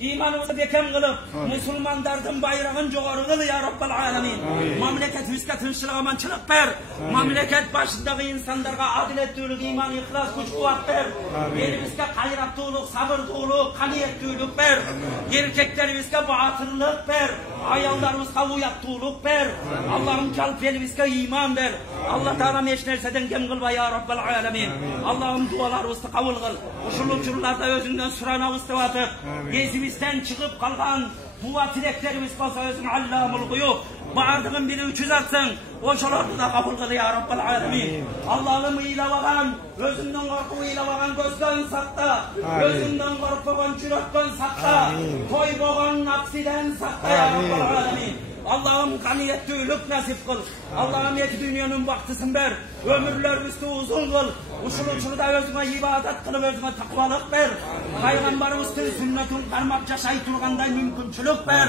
İmanımızı bekem kılıp, Müslümanlardan bayrağın joğarı kılı ya Rabbal Alamin. Memleketimizde tinçlik, amançılık ver. Memleket başındaki insanlarga adiletlilik, iman, ihlas, güç, kuvvet ver. Elimizde hayratlılık, sabırlılık, kaniyetlilik ver. Erkeklerimizde batırlık ver. Ayallarımızda uyattılık ver. Allah'ım kalp elimizde iman ver. Allah Teala meş nerseden gem kılma ya Rabbal Alamin. Allah'ım dualarımızı kabul kıl. Uşulukçularda özünden suranağızı atıp, gezimizden çıkıp kalkan bu tileklerimiz olsa özün Allamul Guyub. Bağırdığın biri 300 atsın, o şolarını da kabul kıl ya Rabbal Alamin. Allah'ım iyile bakan, özünden korku iyile bakan gözden sakta, özünden korkudan çürökten sakta, toy boğan nafsiden sakta ya Rabbal Alamin. Allah'ım kaniyetlilik nasip kıl. Allah'ım iki dünyanın vaktisin ver. Ömürlerimizi uzun kıl. Uşulu da özüme ibadet kılıp özüme takvalık ver. Peygamberimizin sünnetin karmak yaşayı turganday mümkünçülük ver.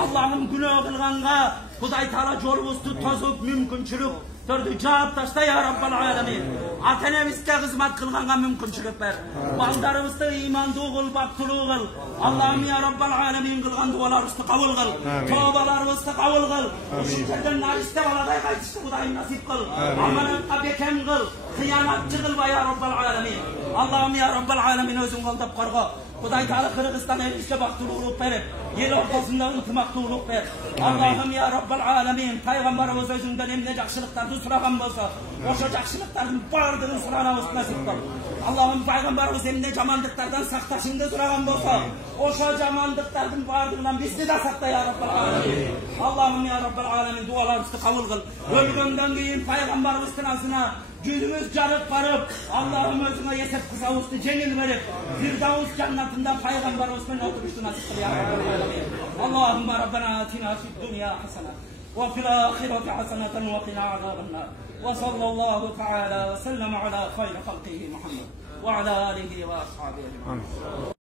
Allah'ım günah kılganğa Kuday Teala yolumuzdu tozup mümkünçülük. Dördü cevap taşta ya Rabbal Alamin. Atenemizde hizmet kılganğa mümkünçülük ver. Baldarımızda iman doğul, baktılığı kıl. Allah'ım ya Rabbal Alamin kılgan dualarımızda kabul kıl. Tövbalarımızda kabul kıl. Uşullardan nariste valaday kaytıştı Kudayım nasip kıl. Amanatla bekem kıl. Kıyamatçı kıl ya Rabbal Alamin. Allah'ım ya Rabbal Alamin özün kaldap korku. Kuday Teala Kırgızistan elimizde baktılığılık verip, yer ortasında ıtımaktılığılık ver. Allah'ım ya Rabbal Alamin, Peygamberimiz özünden emne jakşılıklarını suragan bolsa, oşa jakşılıkların bardığını suranağız nasip kıl. Allah'ım Peygamberimiz emne jamandıklardan saktaşında suragan bolsa, oşa jamandıklardan bardığından bizni de sakta ya Rabbal Alamin. Allah'ım ya Rabbal Alamin dualarımızı kabul kıl. Ölgönden keyin Peygamberimizin asına yüzümüz carıp varıp, Allah'ım özüne yesep kısavuzdu cengil verip, Firdavus cennetinde Peygamberimizin oturuştu nasip kıl ya Rabbal Alamin. Allahümme Rabbena atina fid dünya hasana ve fil ahireti haseneten ve qina azaben nar. Ve sallallahu teala ve sellem ala hayri halkihi Muhammed ve ala alihi ve ashabihi ecmaîn.